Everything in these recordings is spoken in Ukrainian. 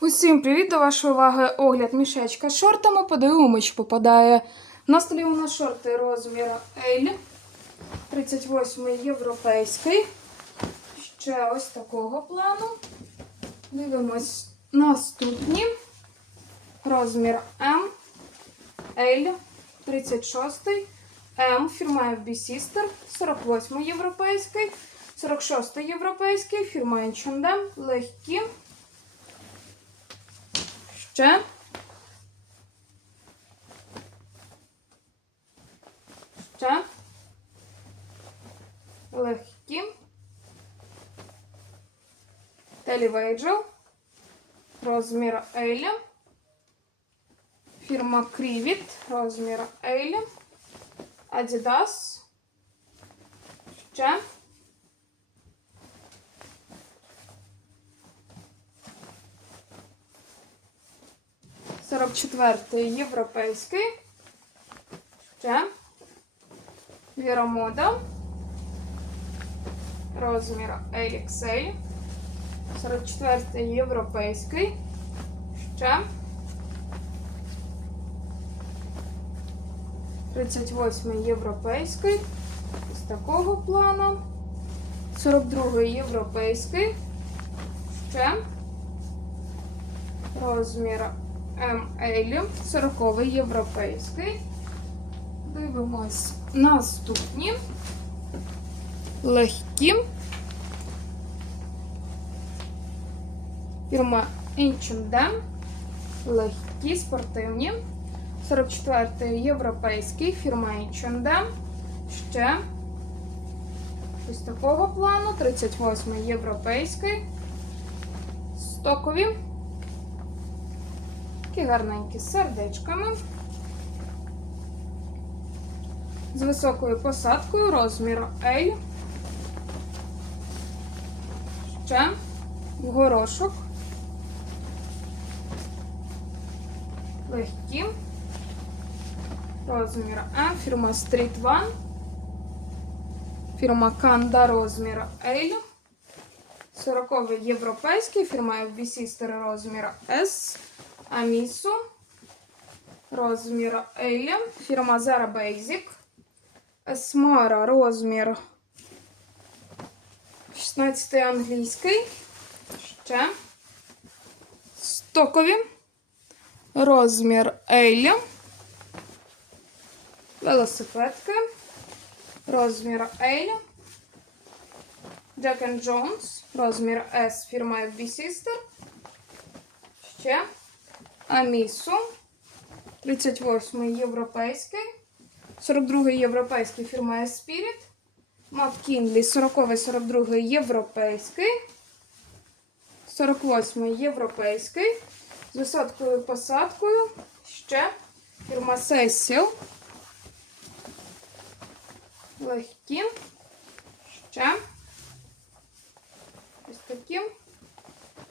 Усім привіт до вашої уваги. Огляд мішечка з шортами. Подивимось, попадає. На столі у нас шорти розміру L, 38 європейський. Ще ось такого плану. Дивимось наступні. Розмір М, L, 36, М, фірма FB Sister, 48 європейський, 46 європейський, фірма H&M, легкі. Ще. Ще. Легкі. Телівейджел. Розмір L. Фірма Крівіт. Розмір L. Adidas. Ще. Сорок четвертий європейський. Ще. Віромода. Розмір XL. 44 європейський. Ще. 38 європейський. З такого плану. 42 європейський. Ще. Розмір ML. 40 європейський. Дивимось наступні. Легкі. Фірма H&M. Легкі, спортивні. 44 європейський, фірма H&M. Ще. Ось такого плану. 38 європейський. Стокові. Такі гарненькі з сердечками. З високою посадкою розміру L. Ще горошок. Легкі. Розмір М. Фірма Street One. Фірма Канда розміру L. 40 європейський. Фірма FB Sister розміру S. Амісу. Розмір L. Фірма Zara Basic. Esmara розмір 16 англійський. Ще. Стокові. Розмір L. Велосипедки. Розмір L. Jack and Jones. Розмір S. Фірма FB Sister. Ще. Амісу. 38-й європейський. 42-й європейський фірма Spirit. Маккінлі 40-й, 42-й європейський. 48-й європейський. З висоткою посадкою. Ще фірма Cecil. Легкі. Ще. Ось такі.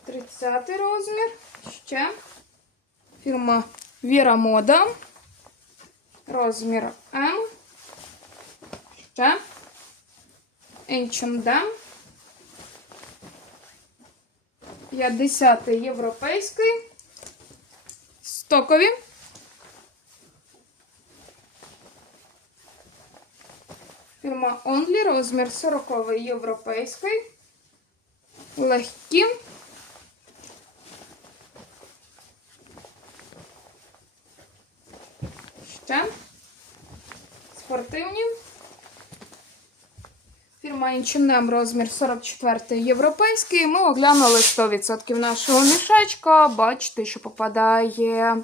30 розмір. Ще. Фірма Віра Мода. Розмір М. Ще. H&M. 50 європейський. Стокові. Фірма Only, розмір 40 європейський. Легкі. Ще. Спортивні. Фірма H&M розмір 44 європейський. Ми оглянули 100% нашого мішечка. Бачите, що попадає